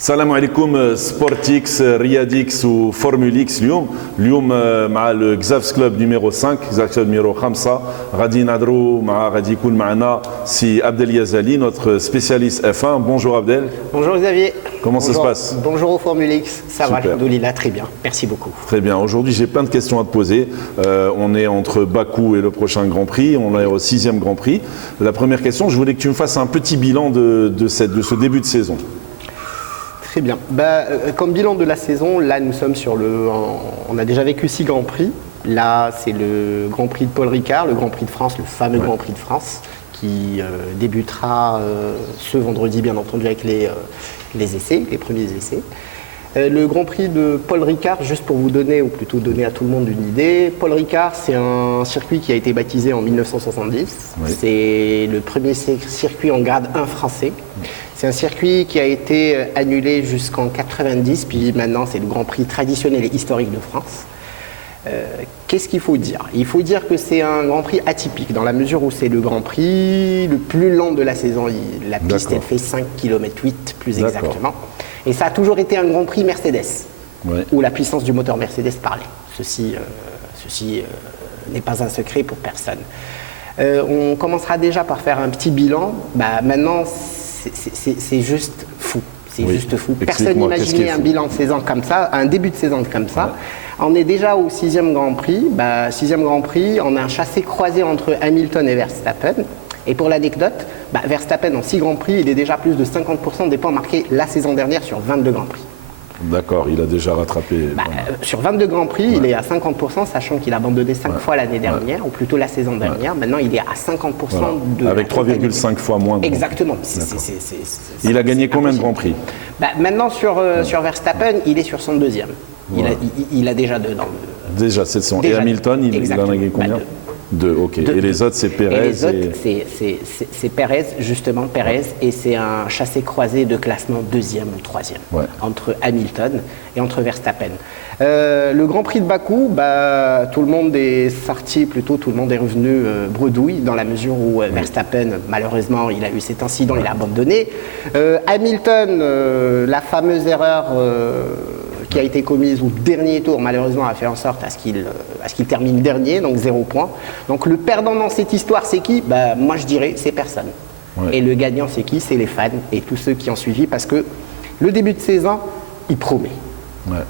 السلام عليكم سبورتيكس رياديكس وفورموليكس اليوم مع الكزافس كلوب نيميرو 5 كزافس كلوب نيميرو 5 غادي يكون معنا سي Abdel Yazali, notre spécialiste F1. Bonjour Abdel. Bonjour Xavier. Comment ça se passe? Bonjour au Formulix, ça Super. va, alhamdoulilah, très bien, merci beaucoup. Très bien, aujourd'hui j'ai plein de questions à te poser. On est entre Bakou et le prochain Grand Prix, on est au 6e Grand Prix. La première question, je voulais que tu me fasses un petit bilan de ce début de saison. Très bien. Comme bilan de la saison, là nous sommes on a déjà vécu 6 Grands Prix. Là c'est le Grand Prix de Paul Ricard, le Grand Prix de France, le fameux Grand Prix de France, qui débutera ce vendredi bien entendu avec les essais, les premiers essais. Le Grand Prix de Paul Ricard, juste pour vous donner, ou plutôt donner à tout le monde une idée, Paul Ricard c'est un circuit qui a été baptisé en 1970. Oui. C'est le premier circuit en grade 1 français. C'est un circuit qui a été annulé jusqu'en 90, puis maintenant c'est le Grand Prix traditionnel et historique de France. Qu'est-ce qu'il faut dire? Il faut dire que c'est un Grand Prix atypique, dans la mesure où c'est le Grand Prix le plus lent de la saison. La piste elle fait 5 km 8 plus exactement. Et ça a toujours été un Grand Prix Mercedes, où la puissance du moteur Mercedes parlait. Ceci n'est pas un secret pour personne. On commencera déjà par faire un petit bilan. Maintenant, c'est juste fou. C'est juste fou. Personne n'imaginait un bilan de saison comme ça, un début de saison comme ça. On est déjà au 6e Grand Prix. 6e Grand Prix, on a un chassé croisé entre Hamilton et Verstappen. Et pour l'anecdote, Verstappen en 6 Grands Prix, il est déjà à plus de 50% des points marqués la saison dernière sur 22 Grands Prix. D'accord, il a déjà rattrapé. Sur 22 Grands Prix, il est à 50%, sachant qu'il a abandonné 5 fois l'année dernière, ou plutôt la saison dernière. Maintenant, il est à 50% de... Avec 3,5 fois moins. Exactement. Il a gagné combien de Grands Prix? Maintenant, sur Verstappen, il est sur son 2e. Il a déjà 2 dans le... Déjà, c'est son... Et Hamilton, il en a gagné combien? 2, ok. Et les autres, c'est Pérez. Et les autres, c'est Pérez, justement, Pérez. Et c'est un chassé croisé de classement 2e ou 3e, entre Hamilton et entre Verstappen. Le Grand Prix de Bakou, tout le monde est sorti, plutôt tout le monde est revenu bredouille, dans la mesure où Verstappen, malheureusement, il a eu cet incident, il a abandonné. Hamilton, la fameuse erreur qui a été commise au dernier tour, malheureusement, a fait en sorte à ce qu'il termine dernier, donc 0 point. Donc le perdant dans cette histoire, c'est qui? Moi, je dirais, c'est personne. Et le gagnant, c'est qui? C'est les fans et tous ceux qui ont suivi, parce que le début de saison, il promet.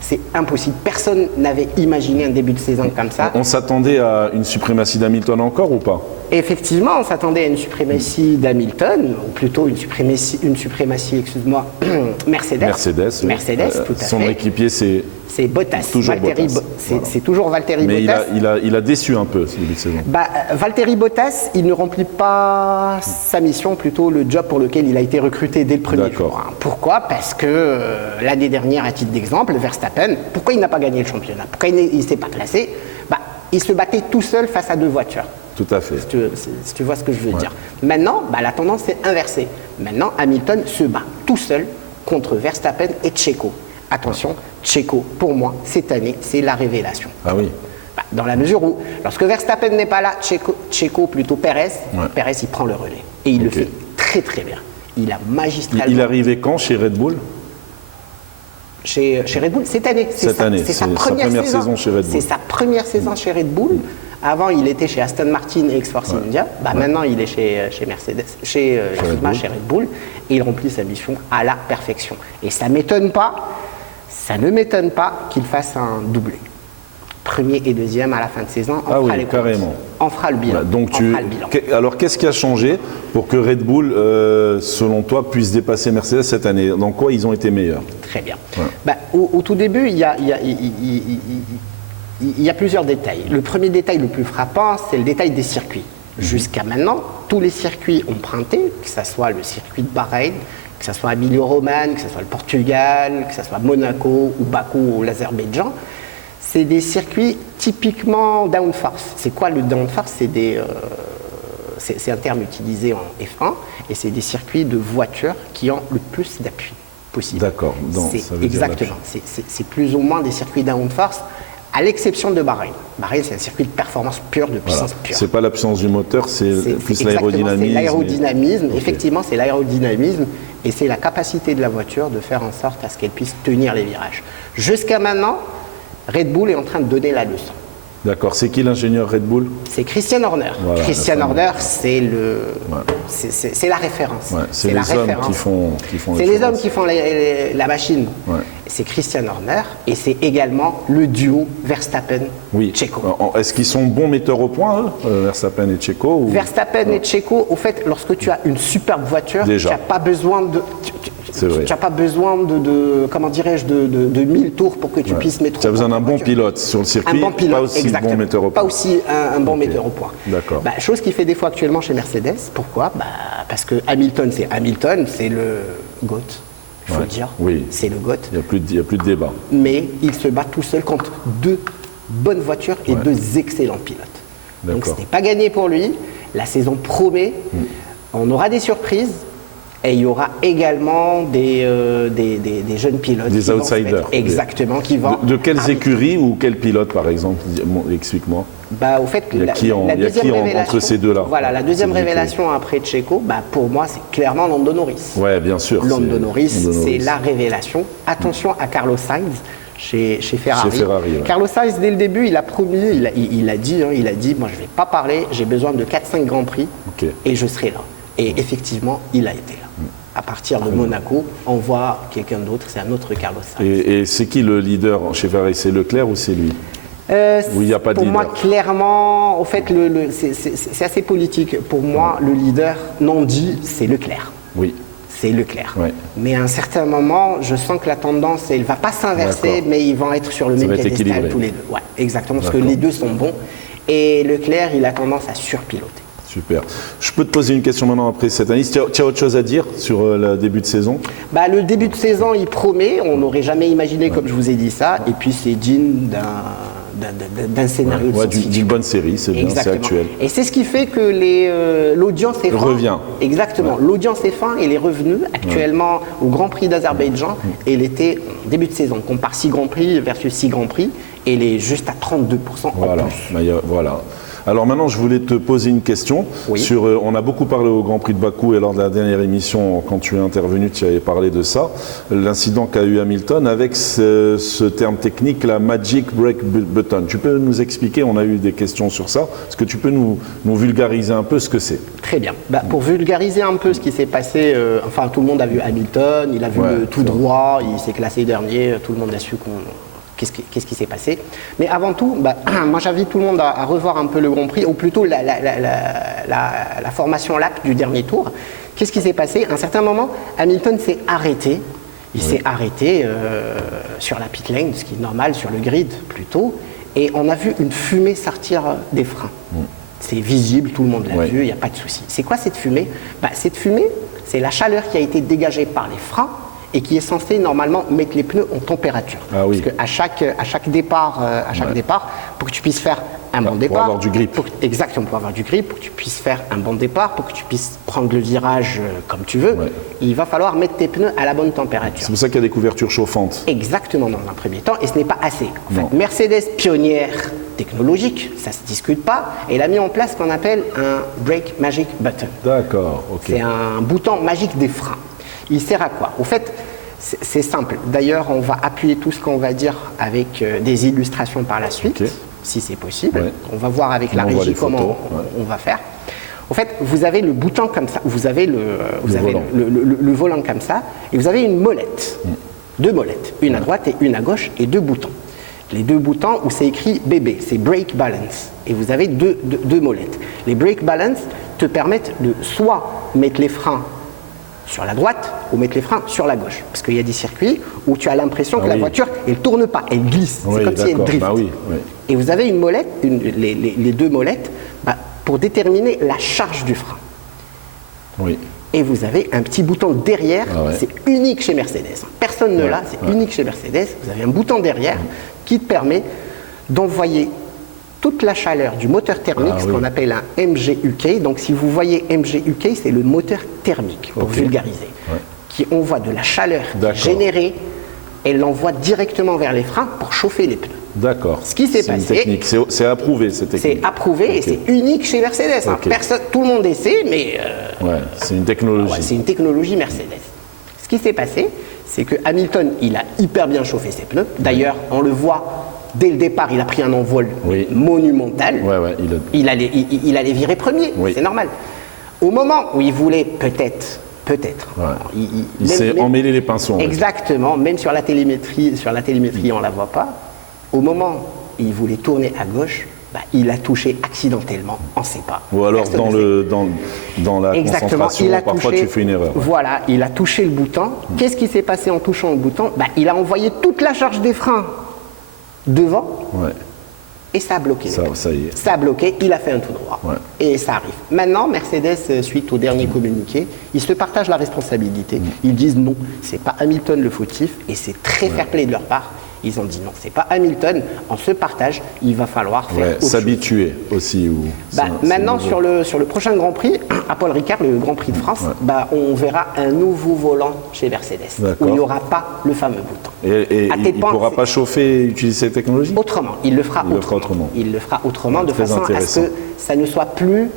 C'est impossible. Personne n'avait imaginé un début de saison comme ça. On s'attendait à une suprématie d'Hamilton encore ou pas? Effectivement, on s'attendait à une suprématie d'Hamilton, ou plutôt une suprématie, excuse-moi, Mercedes. Mercedes, tout à fait. Son équipier, c'est Bottas. Toujours Bottas. C'est toujours Valtteri Bottas. Mais il a déçu un peu ce début de saison. Valtteri Bottas, il ne remplit pas sa mission, plutôt le job pour lequel il a été recruté dès le premier jour. Pourquoi? Parce que l'année dernière, à titre d'exemple, Verstappen, pourquoi il n'a pas gagné le championnat? Pourquoi il ne s'est pas placé? Il se battait tout seul face à 2 voitures. Tout à fait. Si tu vois ce que je veux dire. Maintenant, la tendance est inversée. Maintenant, Hamilton se bat tout seul contre Verstappen et Checo. Attention, Checo, pour moi, cette année, c'est la révélation. Ah oui. Dans la mesure où, lorsque Verstappen n'est pas là, Checo plutôt Pérez, Pérez, il prend le relais. Et il le fait très très bien. Il a magistralement... Il est arrivé quand chez Red Bull? Chez Red Bull, cette année. C'est sa première saison chez Red Bull. C'est sa première saison chez Red Bull. Avant, il était chez Aston Martin et X-Force India. Maintenant, il est chez Mercedes, chez Red Bull. Et il remplit sa mission à la perfection. Et ça ne m'étonne pas qu'il fasse un doublé. Premier et 2e à la fin de saison. Carrément. On fera le bilan. Alors, qu'est-ce qui a changé pour que Red Bull, selon toi, puisse dépasser Mercedes cette année? Dans quoi ils ont été meilleurs? Très bien. Au tout début, il y a plusieurs détails. Le premier détail le plus frappant, c'est le détail des circuits. Jusqu'à maintenant, tous les circuits empruntés, que ce soit le circuit de Bahreïn, que ce soit Emilio-Romagne, que ce soit le Portugal, que ce soit Monaco ou Bakou ou l'Azerbaïdjan, c'est des circuits typiquement downforce. C'est quoi le downforce? C'est un terme utilisé en F1 et c'est des circuits de voitures qui ont le plus d'appui possible. D'accord. Exactement. C'est plus ou moins des circuits downforce. À l'exception de Bahreïn. Bahreïn, c'est un circuit de performance pure, de puissance pure. C'est pas la puissance du moteur, c'est plus l'aérodynamisme. C'est l'aérodynamisme, effectivement, c'est l'aérodynamisme et c'est la capacité de la voiture de faire en sorte à ce qu'elle puisse tenir les virages. Jusqu'à maintenant, Red Bull est en train de donner la leçon. D'accord. C'est qui l'ingénieur Red Bull? C'est Christian Horner. Voilà, Christian Horner, c'est la référence. Ouais, c'est les hommes qui font c'est les hommes qui font la machine. Ouais. C'est Christian Horner et c'est également le duo Verstappen-Checo. Est-ce qu'ils sont bons metteurs au point, Verstappen et Checo Verstappen et Checo, au fait, lorsque tu as une superbe voiture, déjà, tu n'as pas besoin de... Tu n'as pas besoin comment dirais-je, de 1000 tours pour que tu puisses mettre tu as besoin d'un bon pilote sur le circuit, bon pilote, pas aussi exactement. bon metteur au point. Pas aussi un bon metteur au point. D'accord. Chose qui fait défaut actuellement chez Mercedes. Pourquoi? Parce que Hamilton, c'est le GOAT, il faut le dire. Oui. C'est le GOAT. Il n'y a plus de débat. Mais il se bat tout seul contre deux bonnes voitures et deux excellents pilotes. Donc ce n'est pas gagné pour lui. La saison promet. On aura des surprises. Et il y aura également des jeunes pilotes. Des outsiders. Exactement. Qui vont de quelles écuries ou quels pilotes, par exemple? Explique-moi. Au fait, il y a qui entre ces deux-là? Voilà, la deuxième révélation après Checo, pour moi, c'est clairement Lando Norris. Oui, bien sûr. Lando Norris, c'est la révélation. Attention à Carlos Sainz. Chez Ferrari. Carlos Sainz, dès le début, il a promis, il a dit, moi je ne vais pas parler, j'ai besoin de 4-5 Grands Prix et je serai là. Et effectivement, il a été là. À partir de Monaco, on voit quelqu'un d'autre, c'est un autre Carlos Sainz. Et c'est qui le leader chez Ferrari? C'est Leclerc ou c'est lui? Ou il n'y a pas de leader? Pour moi, clairement, en fait, c'est assez politique. Pour moi, le leader non dit, c'est Leclerc. Oui. C'est Leclerc. Ouais. Mais à un certain moment, je sens que la tendance, elle ne va pas s'inverser, mais ils vont être sur le même piédestal tous les deux. Ouais, exactement, parce que les deux sont bons. Et Leclerc, il a tendance à surpiloter. Super. Je peux te poser une question maintenant après cette analyse. Tu as autre chose à dire sur le début de saison? Le début de saison, il promet. On n'aurait jamais imaginé, comme je vous ai dit ça. Et puis, c'est digne d'un scénario de science-fiction. D'une bonne série, c'est bien, c'est actuel. Et c'est ce qui fait que l'audience est fin. Revient. Exactement. Ouais. L'audience est fin et les revenus actuellement au Grand Prix d'Azerbaïdjan, elle était en début de saison. On compare 6 Grands Prix versus 6 Grands Prix. Et elle est juste à 32% en plus. Voilà. Alors maintenant, je voulais te poser une question. Sur, on a beaucoup parlé au Grand Prix de Bakou et lors de la dernière émission, quand tu es intervenu, tu avais parlé de ça. L'incident qu'a eu Hamilton avec ce terme technique, la Magic Brake Button. Tu peux nous expliquer, on a eu des questions sur ça. Est-ce que tu peux nous vulgariser un peu ce que c'est? Très bien. Pour vulgariser un peu ce qui s'est passé, tout le monde a vu Hamilton, il a vu le tout droit, il s'est classé dernier, tout le monde a su qu'est-ce qui s'est passé. Mais avant tout, moi j'invite tout le monde à revoir un peu le Grand Prix, ou plutôt la formation lap du dernier tour. Qu'est-ce qui s'est passé? À un certain moment, Hamilton s'est arrêté. Il s'est arrêté sur la pit lane, ce qui est normal, sur le grid plutôt. Et on a vu une fumée sortir des freins. C'est visible, tout le monde l'a vu, il n'y a pas de souci. C'est quoi cette fumée? Cette fumée, c'est la chaleur qui a été dégagée par les freins et qui est censé normalement mettre les pneus en température. Parce qu'à chaque départ, pour que tu puisses faire un bon départ, pour avoir du grip. Exactement, pour avoir du grip, pour que tu puisses faire un bon départ, pour que tu puisses prendre le virage comme tu veux, il va falloir mettre tes pneus à la bonne température. C'est pour ça qu'il y a des couvertures chauffantes. Exactement, dans un premier temps, et ce n'est pas assez. En fait, Mercedes, pionnière technologique, ça ne se discute pas, et elle a mis en place ce qu'on appelle un Brake Magic Button. D'accord, ok. C'est un bouton magique des freins. Il sert à quoi? Au fait, c'est simple. D'ailleurs, on va appuyer tout ce qu'on va dire avec des illustrations par la suite, si c'est possible. On va voir avec la régie comment on va faire. Au fait, vous avez le bouton comme ça, vous avez le volant comme ça, et vous avez une molette, 2 molettes, une à droite et une à gauche, et 2 boutons. Les 2 boutons où c'est écrit BB, c'est Brake Balance, et vous avez deux molettes. Les Brake Balance te permettent de soit mettre les freins sur la droite ou mettre les freins sur la gauche. Parce qu'il y a des circuits où tu as l'impression que la voiture, elle ne tourne pas, elle glisse. C'est comme si elle drift. Et vous avez une molette, les 2 molettes, pour déterminer la charge du frein. Et vous avez un petit bouton derrière, c'est unique chez Mercedes. Personne ne l'a, c'est unique chez Mercedes. Vous avez un bouton derrière qui te permet d'envoyer toute la chaleur du moteur thermique, ce qu'on appelle un MGUK. Donc si vous voyez MGUK, c'est le moteur thermique, pour vulgariser, qui envoie de la chaleur générée et l'envoie directement vers les freins pour chauffer les pneus. D'accord. Ce qui s'est passé, c'est approuvé, cette technique. C'est approuvé et c'est unique chez Mercedes. Tout le monde essaie, mais c'est une technologie. C'est une technologie Mercedes. qui s'est passé, c'est que Hamilton, il a hyper bien chauffé ses pneus. D'ailleurs, on le voit, dès le départ, il a pris un envol monumental. Il allait virer premier, c'est normal. Au moment où il voulait peut-être, il s'est emmêlé les pinceaux. Exactement, même sur la télémétrie, on ne la voit pas. Au moment où il voulait tourner à gauche, il a touché accidentellement, on ne sait pas. Ou alors dans la concentration, parfois tu fais une erreur. Voilà, il a touché le bouton. Qu'est-ce qui s'est passé en touchant le bouton? Il a envoyé toute la charge des freins devant et ça a bloqué. Ça y est. Ça a bloqué, il a fait un tout droit. Et ça arrive. Maintenant, Mercedes, suite au dernier communiqué, ils se partagent la responsabilité. Ils disent non, c'est pas Hamilton le fautif et c'est très fair play de leur part. Ils ont dit non, c'est pas Hamilton, on se partage, il va falloir faire s'habituer aussi. Maintenant, sur le prochain Grand Prix, à Paul Ricard, le Grand Prix de France, on verra un nouveau volant chez Mercedes, où il n'y aura pas le fameux bouton. Et il ne pourra pas chauffer et utiliser cette technologie? Autrement, il le fera autrement. Il le fera autrement, de façon à ce que ça ne soit plus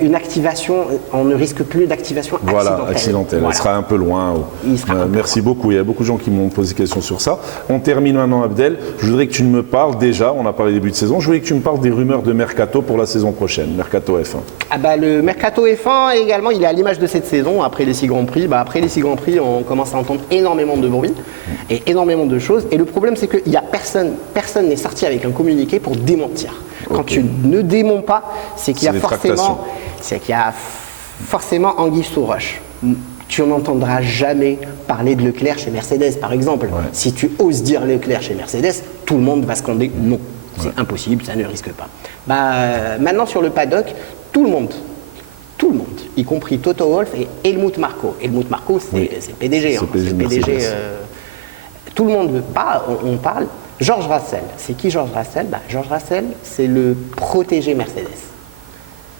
une activation, on ne risque plus d'activation accidentelle. Elle sera un peu loin. Merci beaucoup, il y a beaucoup de gens qui m'ont posé des questions sur ça. On termine maintenant, Abdel. Je voudrais que tu me parles déjà, on a parlé début de saison, je voudrais que tu me parles des rumeurs de Mercato pour la saison prochaine, Mercato F1. Le Mercato F1 également, il est à l'image de cette saison, après les 6 Grands Prix. Après les 6 Grands Prix, on commence à entendre énormément de bruit et énormément de choses. Et le problème, c'est qu'il n'y a personne n'est sorti avec un communiqué pour démentir. Quand tu ne déments pas, c'est qu'il y a forcément anguille sous roche. Tu n'entendras jamais parler de Leclerc chez Mercedes, par exemple. Si tu oses dire Leclerc chez Mercedes, tout le monde va scander non. C'est impossible, ça ne risque pas. Maintenant, sur le paddock, tout le monde, y compris Toto Wolff et Helmut Marko. Helmut Marko, c'est le PDG. Tout le monde on parle. George Russell, c'est qui George Russell? George Russell, c'est le protégé Mercedes.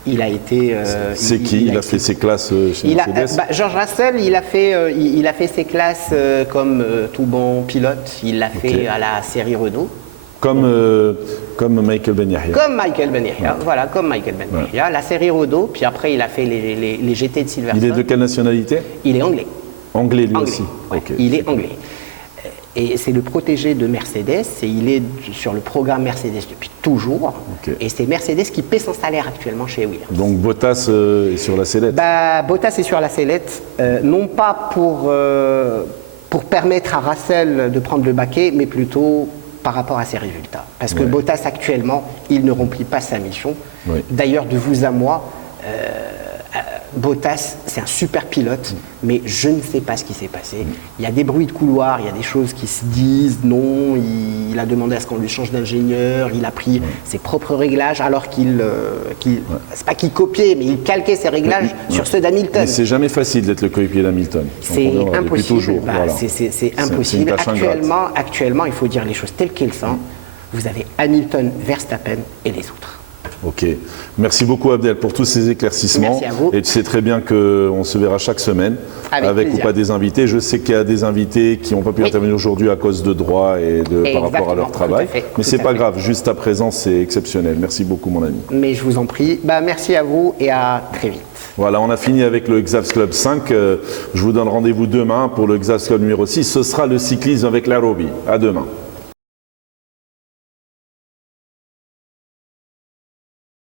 Il a été. C'est qui? Il a fait ses classes chez Mercedes. George Russell, il a fait ses classes comme tout bon pilote. Il l'a fait à la série Renault. Comme Michael Ben Yahya. Comme Michael Ben Yahya, voilà, comme Michael Ben Yahya. La série Renault, puis après il a fait les GT de Silverstone. Il est de quelle nationalité? Il est anglais. Anglais lui aussi. Il est anglais. Et c'est le protégé de Mercedes, et il est sur le programme Mercedes depuis toujours. Et c'est Mercedes qui paie son salaire actuellement chez Williams. Donc Bottas est sur la sellette? Bottas est sur la sellette, non pas pour permettre à Russell de prendre le baquet, mais plutôt par rapport à ses résultats. Parce que Bottas actuellement, il ne remplit pas sa mission. D'ailleurs, de vous à moi, Bottas, c'est un super pilote, mais je ne sais pas ce qui s'est passé. Il y a des bruits de couloir, il y a des choses qui se disent, non, il a demandé à ce qu'on lui change d'ingénieur, il a pris ses propres réglages, alors c'est pas qu'il copiait, mais il calquait ses réglages sur ceux d'Hamilton. Mais c'est jamais facile d'être le coéquipier d'Hamilton. C'est impossible. C'est impossible. Actuellement, il faut dire les choses telles qu'elles sont. Vous avez Hamilton, Verstappen et les autres. Ok. Merci beaucoup Abdel pour tous ces éclaircissements. Merci à vous. Et tu sais très bien qu'on se verra chaque semaine avec ou pas des invités. Je sais qu'il y a des invités qui n'ont pas pu intervenir aujourd'hui à cause de droits et par rapport à leur travail. Mais c'est pas grave, juste ta présence c'est exceptionnel. Merci beaucoup mon ami. Mais je vous en prie. Merci à vous et à très vite. Voilà, on a fini avec le Xavs Club 5. Je vous donne rendez-vous demain pour le Xavs Club numéro 6. Ce sera le cyclisme avec l'Arobi. À demain.